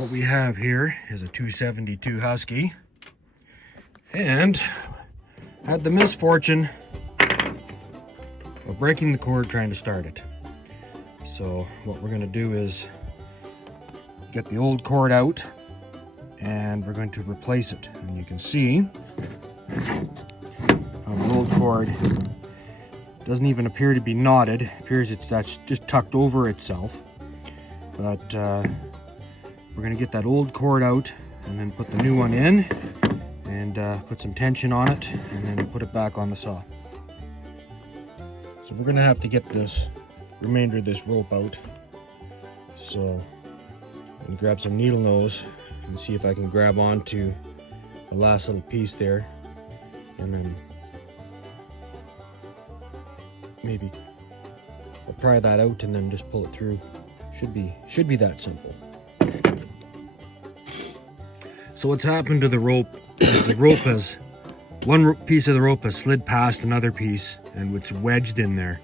What we have here is a 272 Husky, and had the misfortune of breaking the cord trying to start it. So what we're going to do is get the old cord out and we're going to replace it. And you can see how the old cord doesn't even appear to be knotted. It appears that's just tucked over itself. But we're going to get that old cord out and then put the new one in and put some tension on it and then put it back on the saw. So we're going to have to get this remainder of this rope out. So I'm going to grab some needle nose and see if I can grab onto the last little piece there, and then maybe I'll pry that out and then just pull it through. Should be that simple. So what's happened to the rope is the rope has, one piece of the rope has slid past another piece and it's wedged in there.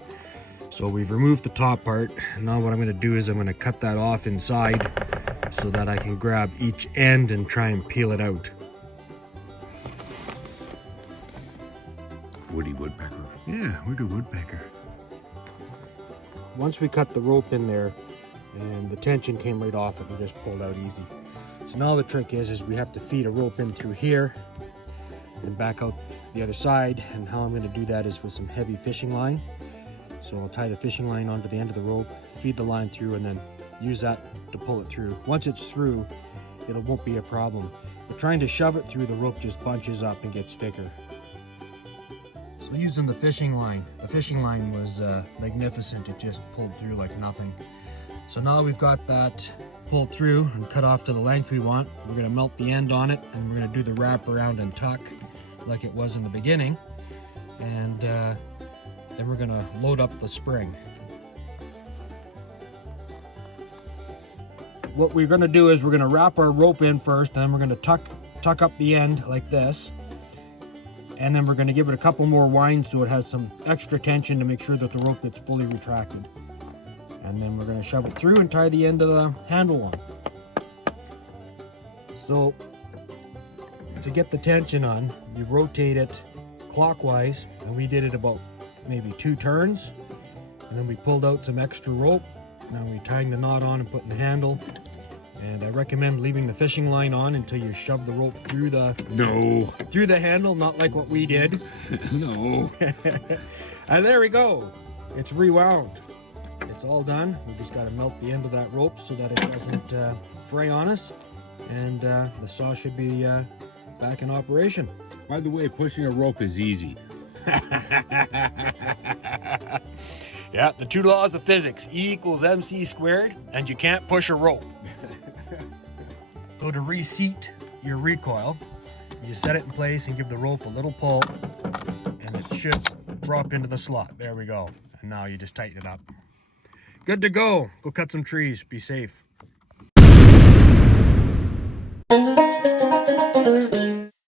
So we've removed the top part. Now what I'm going to do is I'm going to cut that off inside so that I can grab each end and try and peel it out. Woody woodpecker. Yeah, we're the woodpecker. Once we cut the rope in there and the tension came right off it, we just pulled out easy. So now the trick is we have to feed a rope in through here and back out the other side. And how I'm going to do that is with some heavy fishing line. So I'll tie the fishing line onto the end of the rope, feed the line through, and then use that to pull it through. Once it's through, it won't be a problem. But trying to shove it through, the rope just bunches up and gets thicker. So using the fishing line was magnificent. It just pulled through like nothing. So now we've got that pulled through and cut off to the length we want. We're going to melt the end on it and we're going to do the wrap around and tuck like it was in the beginning. And then we're going to load up the spring. What we're going to do is we're going to wrap our rope in first, and then we're going to tuck up the end like this. And then we're going to give it a couple more winds so it has some extra tension to make sure that the rope gets fully retracted. And then we're going to shove it through and tie the end of the handle on. So to get the tension on, you rotate it clockwise, and we did it about maybe 2 turns, and then we pulled out some extra rope. Now we're tying the knot on and putting the handle, and I recommend leaving the fishing line on until you shove the rope through the handle, not like what we did. No. And there we go, it's rewound. It's all done. We just got to melt the end of that rope so that it doesn't fray on us, and the saw should be back in operation. By the way, pushing a rope is easy. Yeah, the 2 laws of physics, E equals MC squared, and you can't push a rope. So to reseat your recoil, you set it in place and give the rope a little pull, and it should drop into the slot. There we go. And now you just tighten it up. Good to go. Go cut some trees. Be safe.